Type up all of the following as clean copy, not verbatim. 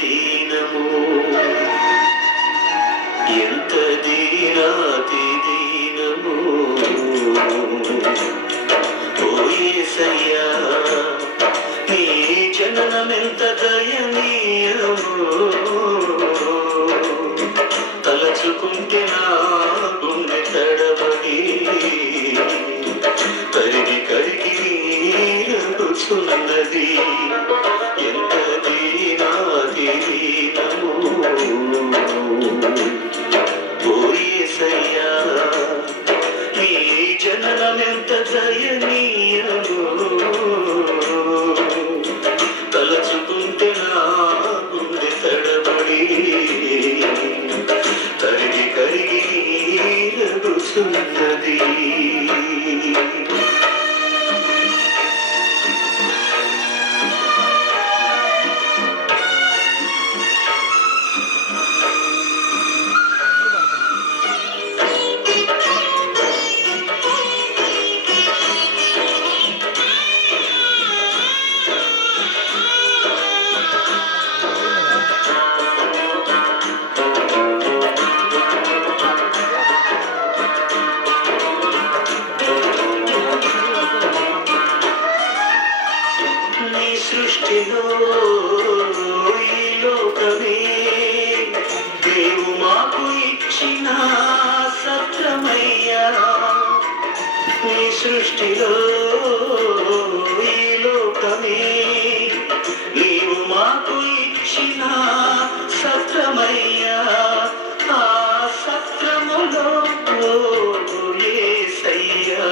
దీనము ఎంత దీనాతి దీనము ఓ యేసయ్యా నీ జననమెంత దయనీయము తలచుకుంటే నా గుండె తడబడి కరిగి కరిగి నీరుచున్నది ఎంత దీనాతి దీనము ఓ యేసయ్యా నీ జననమెంత దయనీయము తలచుకుంటే నా గుండె తడబడి కరిగి కరిగి నీరుచున్నది సృష్టిలో ఈ లోకమే దేవు మాకు ఇచ్చిన సత్రమయ్యా నీ సృష్టిలో ఈ లోకమే నీవు మాకు ఇచ్చిన సత్రమయ్యా ఆ సత్రములో యేసయ్యా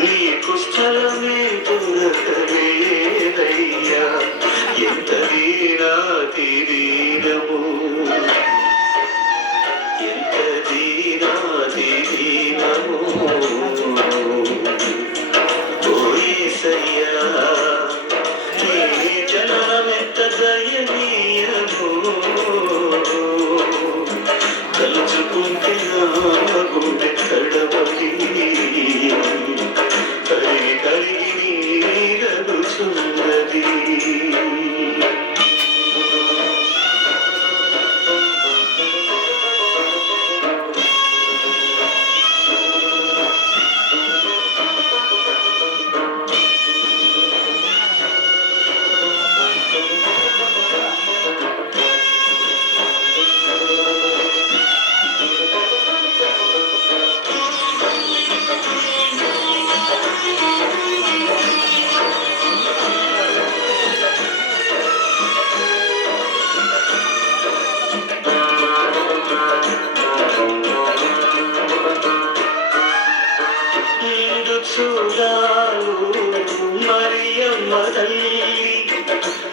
నీకు స్థలమే పునకలేదయ్యా ఎంత దీనాతి దీనము ఎంత దీనాతి దీనము ఓ యేసయ్యా నీ జననమెంత దయనీయము తలుచుకుంటే నా గుండె తడబడి కరిగి కరిగి నీరగుచున్నది చూడాలు మరియమ్మ తల్లి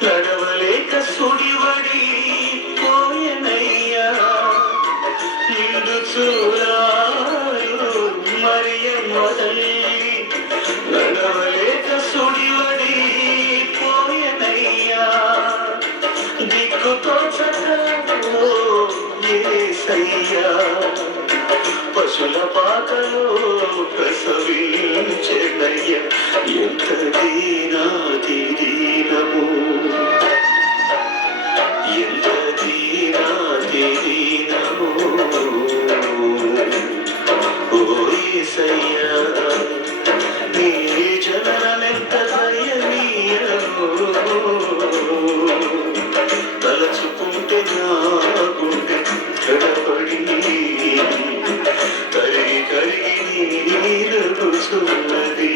నడవలేక సుడివడి పోయనయ్యా నిండు చూడాలు మరియమ్మ తల్లి నడవలేక సుడివడి పోయనయ్యా దిక్కుతో చక్కో యేసయ్యా పశుల పాకలో ప్రసవించెనయ్య ఎంత దీనాతి దీనము ఎంత దీనాతి దీనము ఓ యేసయ్యా నీ జననమెంత దయనీయము తలచుకుంటే నా గుండె తడబడి కరిగి కరిగి నీరగుచున్నది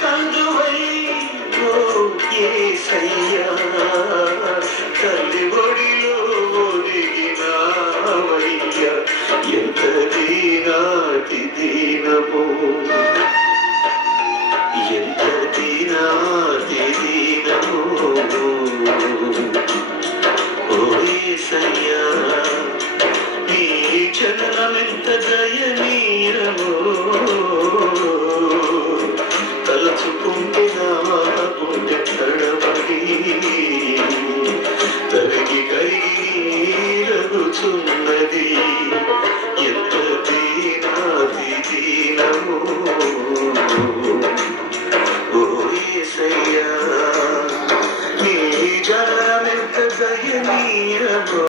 కందువై ఓ యేసయ్యా తల్లి ఒడిలో ఒదిగినావయ్యా ఎంత దీనాతి దీనమో ఎంత దీనాతి దీనమో ఓ యేసయ్యా నీ జననమెంత దయనీయమో తలచుకుంటే నా గుండె తడబడి తరిగి కరిగి నీరగుచున్నది ఎంత దీనాతి దీనమో ఓ యేసయ్యా నీ జననమెంత దయనీయమో